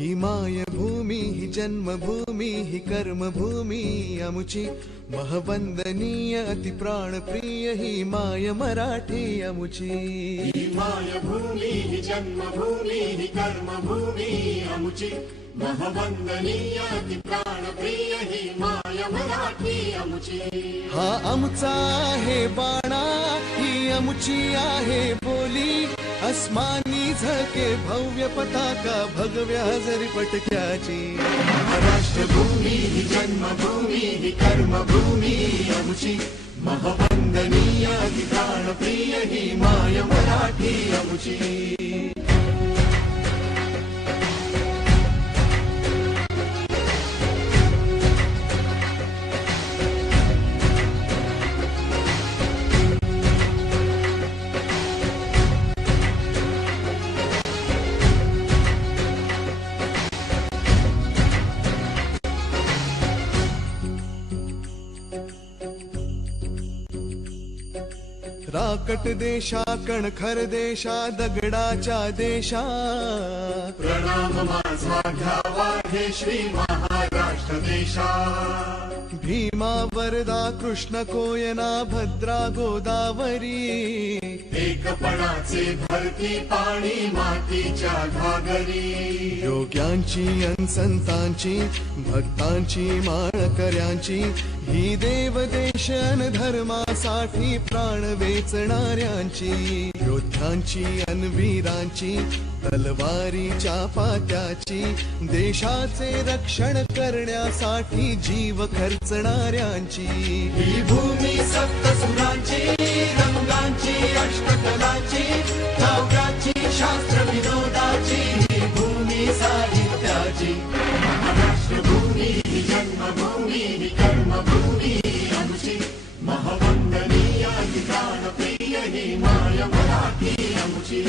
ही मायभूमी ही जन्मभूमी ही कर्मभूमी अमुची महवंदनीय अति प्राणप्रिय ही माय मराठी अमुची। ही मायभूमी ही जन्मभूमी ही कर्मभूमी अमुची महवंदनीय अति प्राणप्रिय ही माय मराठी अमुची। हा आमचा आहे बाणा ही अमुची आहे बोली अस्मानी झके भव्य पताका भगव्या जरी पटक्याची। राष्ट्रभूमी ही जन्मभूमी ही कर्मभूमी अमुची महवंदनीय अति प्राणप्रिय ही माय मराठी अमुची। राकट देशा कणखर देशा दगडाच्या देशा प्रणाम माझा घ्यावा हे श्री महाराष्ट्र देशा। भीमा वरदा कृष्ण कोयना भद्रा गोदावरी एकपणाचे भरती पाणी मातीच्या घागरी। योग्यांची अन संतांची भक्तांची माळकऱ्यांची ही देवदेश अन धर्मासाठी प्राण वेचणाऱ्यांची योद्ध्यांची अन वीरांची तलवारीच्या पात्याची देशाचे रक्षण करण्यासाठी जीव खर्चणाऱ्यांची। ही भूमी सप्तसुरांची रंगांची अष्टकलांची काव्याची शास्त्र विनोदाची ही भूमी साहित्याची। राष्ट्रभूमी ही जन्मभूमी ही कर्मभूमी अमुची महवंदनीय अति प्राणप्रिय ही माय मराठी अमुची।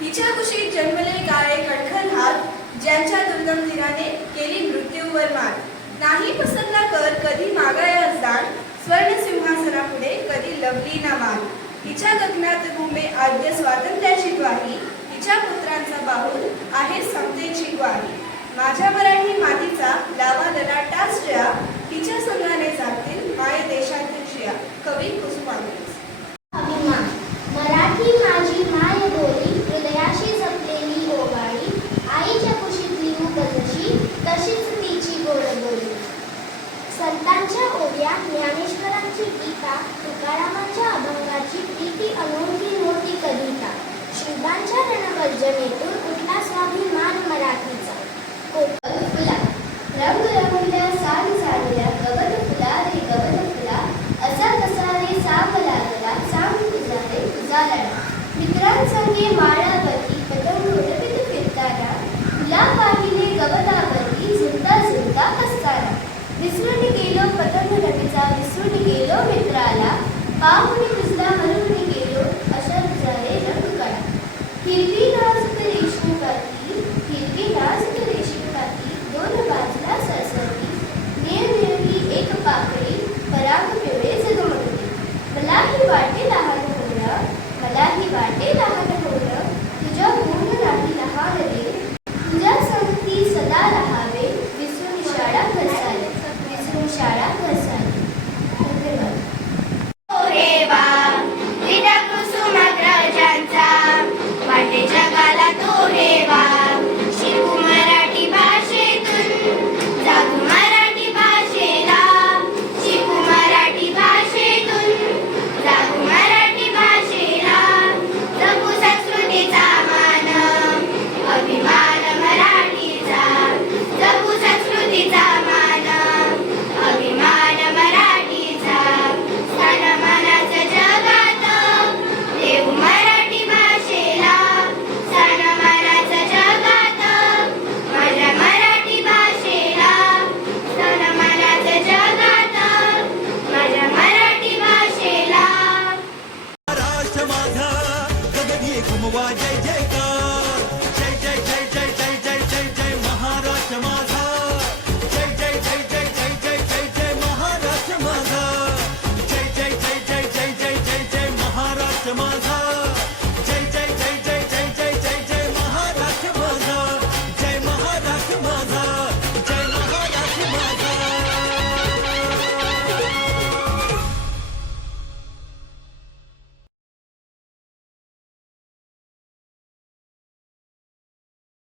तिच्या कुशीत जन्मले काळे कणखर हात ज्यांच्या दुर्गम तीराने केली मृत्यूवर मात। नाही पसंदा कर कधी मागाया दान स्वर्ण सिंहासनापुढे कधी लवली ना मान। तिच्या गगनात घुमे आद्य स्वातंत्र्याची ग्वाही तिच्या पुत्रांचा बाहुल आहे समतेची ग्वाही। माझ्या मराठी मातीचा लावा ललाटात जया तिच्या संघाने जातील माय देशातील शिया। कवी कुसुमाग्रज। मराठी माझी माय बोली हृदयाशी जपलेली ओवाळी आईच्या कुशीतली उगजशी तशीच तिची गोड बोली। संतांच्या ओव्या ज्ञानेश्वरांची गीता तुकारामांच्या अभंगाची प्रीती अनोखी होती कविता। शिवबांच्या रणगर्जनेतून उठला स्वाभिमान मराठीचा।